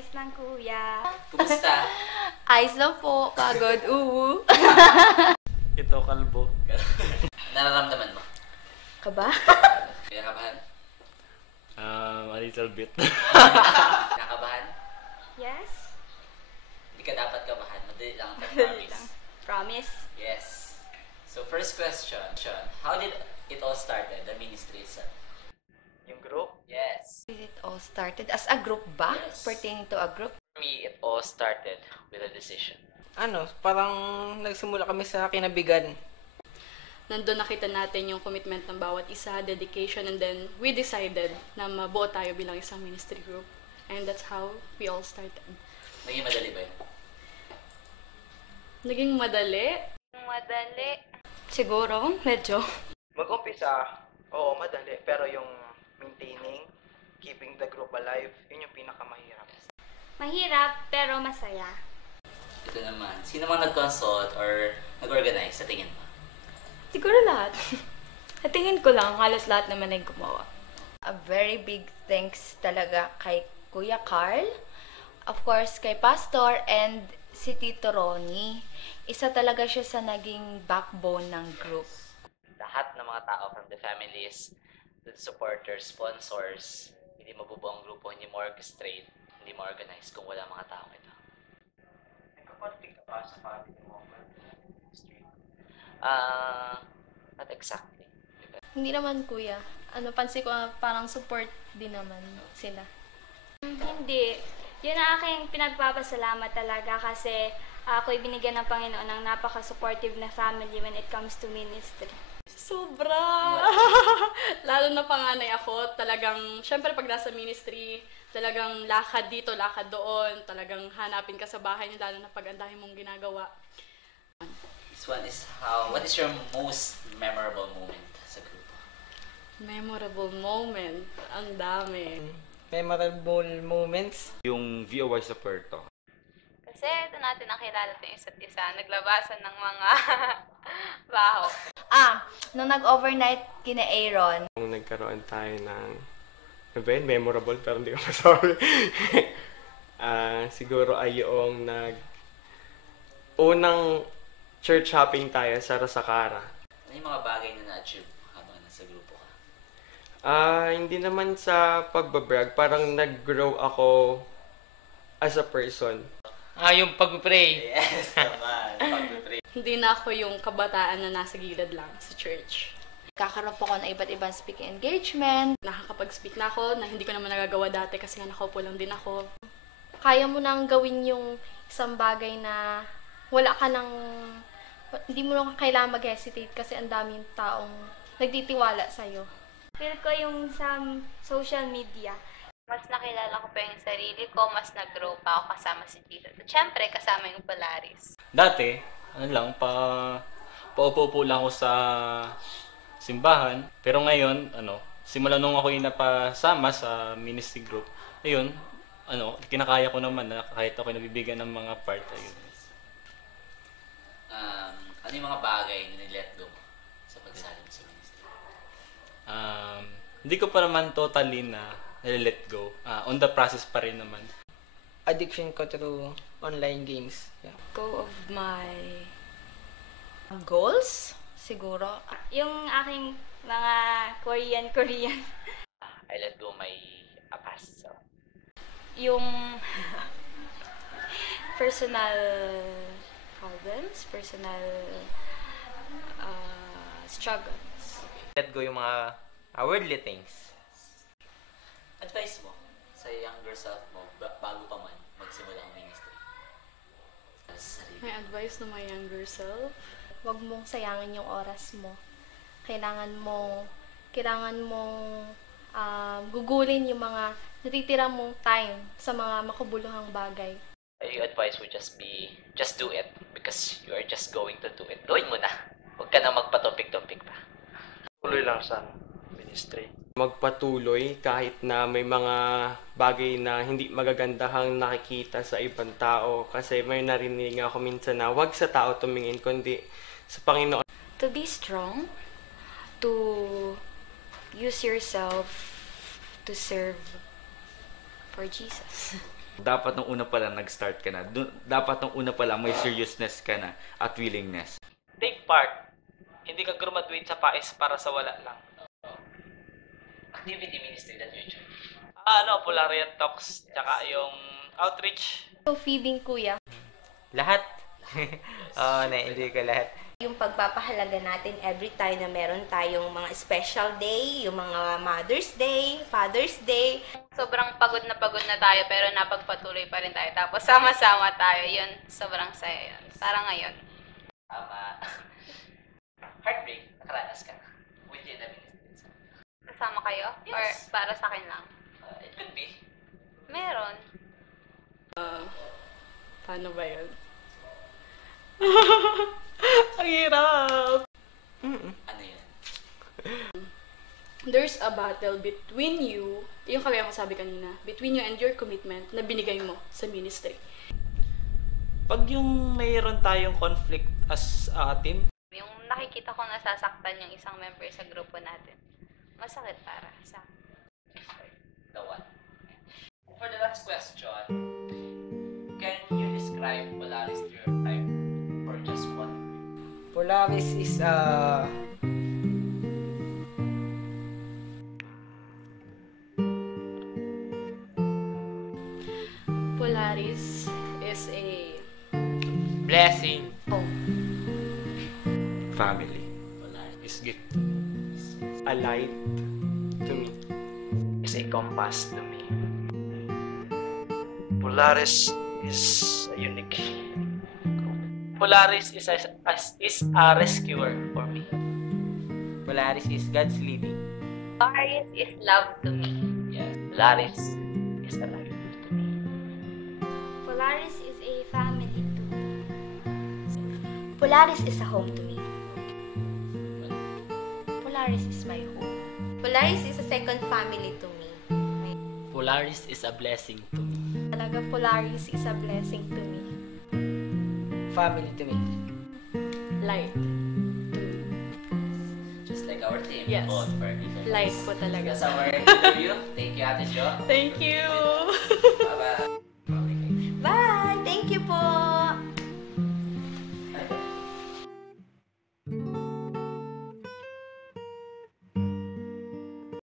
Ayos lang, kuya. Kumusta? Ayos lang po. Pagod. Uwu. Ito, kalbo. Nararamdaman mo? Kaba? Kinakabahan? A little bit. Kinakabahan? Yes? Hindi ka dapat kabahan. Madali lang. I Dali promise. lang. Promise? Yes. So first question, how did it all started, the ministry itself? Yung group? Yes. Did it all started as a group ba? Yes. Pertaining to a group? For me, it all started with a decision. Parang nagsimula kami sa kinabigan. Nandun nakita natin yung commitment ng bawat isa, dedication, and then we decided na mabuo tayo bilang isang ministry group. And that's how we all started. Naging madali ba yun? Naging madali. Madali. Siguro, medyo. Mag-umpisa, oo, madali. Pero yung maintaining, keeping the group alive, yun yung pinakamahirap. Mahirap, pero masaya. Ito naman, sino mang nag-consult or nag-organize sa tingin mo? Siguro lahat. At tingin ko lang, halos lahat naman ay gumawa. A very big thanks talaga kay Kuya Carl, of course kay Pastor, and si Tito Ronnie. Isa talaga siya sa naging backbone ng group. Lahat ng mga tao from the families, the supporters, sponsors, hindi mabubuo ang grupo, hindi mo orchestrate, hindi mo organize kung wala mga tao ito. Nagkakonflict ka ba sa family mo? Not exactly. Hindi naman kuya. Pansin ko parang support din naman sila. Hindi. Yun ang aking pinagpapasalamat talaga kasi ako'y binigyan ng Panginoon ng napaka-supportive na family when it comes to ministry. Sobra! Lalo na panganay ako, talagang, syempre pag nasa ministry, talagang lakad dito, lakad doon, talagang hanapin ka sa bahay niyo, lalo na pag ang dami mong ginagawa. This one is what is your most memorable moment sa grupo? Memorable moment, ang dami. Memorable moments. Yung VOY sa Puerto. Kasi ito natin nakilala ng isa't isa. Naglabasan ng mga baho. Nung nag-overnight kina Aaron, Nung nagkaroon tayo ng memorable pero hindi ko masabi. Siguro ay yung unang church hopping tayo sa Rosacara. Ano yung mga bagay na na-achieve habang nasa grupo ka? Hindi naman sa pagbabrag, parang nag-grow ako as a person. Yung pag-pray. Yes, naman. Pag-pray. Hindi na ako yung kabataan na nasa gilid lang sa church. kakaroon po ako ng iba't ibang speaking engagement. Nakakapag-speak na ako na hindi ko naman nagagawa dati kasi nga nakaupo lang din ako. Kaya mo nang gawin yung isang bagay na wala ka nang, hindi mo lang kailangan mag-hesitate kasi ang daming taong nagtitiwala sa'yo. Feel ko yung sa social media. Mas nakilala ko pa yung sarili ko, mas nag-grow pa ako kasama si Jesus. At syempre, kasama yung Polaris. Dati, paupo-upo lang ako sa simbahan. Pero ngayon, simula nung ako yung napasama sa ministry group, ayun, kinakaya ko naman na kahit ako nabibigyan ng mga part, ayun. Ano yung mga bagay na nilet go mo sa pagsali mo sa ministry? Hindi ko pa naman totally na let go. On the process pa rin naman. Addiction ko through online games. Yeah. Go of my goals, siguro. Yung aking mga Korean. I let go my past self. Yung personal problems, personal struggles. Let go yung mga worldly things. Advice mo sa younger self mo bago pa man magsimula ang ministry? My advice na my younger self? Huwag mong sayangin yung oras mo. Kailangan mong gugulin yung mga natitira mong time sa mga makabuluhang bagay. Your advice would just do it because you are just going to do it. Gawin mo na. Huwag ka na magpatopic-topic pa. Tuloy lang sa ministry. Magpatuloy kahit na may mga bagay na hindi magagandahang nakikita sa ibang tao. Kasi may narinig ako minsan na huwag sa tao tumingin kundi sa Panginoon. To be strong, to use yourself to serve for Jesus. Dapat nung una pa lang nag-start ka na. Dapat nung una pa lang may seriousness ka na at willingness. Take part. Hindi ka graduate sa PAES para sa wala lang. Activity ministry that you choose. Polarian Talks, tsaka yung outreach. So, feeding kuya. Lahat. Oo, na-enjoy ko lahat. Yung pagpapahalaga natin every time na meron tayong mga special day, yung mga Mother's Day, Father's Day. Sobrang pagod na tayo pero napagpatuloy pa rin tayo. Tapos sama-sama tayo. Yun, sobrang saya yun. Parang ngayon. Tama. Heartbreak, nakaranas ka within the ministry. Kasama kayo? Yes. Or para sa akin lang? It could be. Meron. Paano ba yun? Ang hirap! Ano yan? There's a battle between you, yung kagaya ko sabi kanina, between you and your commitment na binigay mo sa ministry. Pag yung mayroon tayong conflict as a team, Yung nakikita ko nasasaktan yung isang member sa grupo natin. Masakit para sa akin. the one. For the last question, can you describe Polaris stereotype for just one? Polaris is Polaris is a blessing. Family. Polaris is gift. A light to me. Is a compass to me. Polaris is a unique. Polaris is a rescuer for me. Polaris is God's leading. Polaris is love to me. Yes. Polaris is a life to me. Polaris is a family to me. Polaris is a home to me. Polaris is my home. Polaris is a second family to me. Polaris is a blessing to me. Talaga, Polaris is a blessing to me. Family to me. light. Just like our team. Yes. Both for different Light reasons. po talaga. That's our interview. Thank you, Ate Jo. Thank you!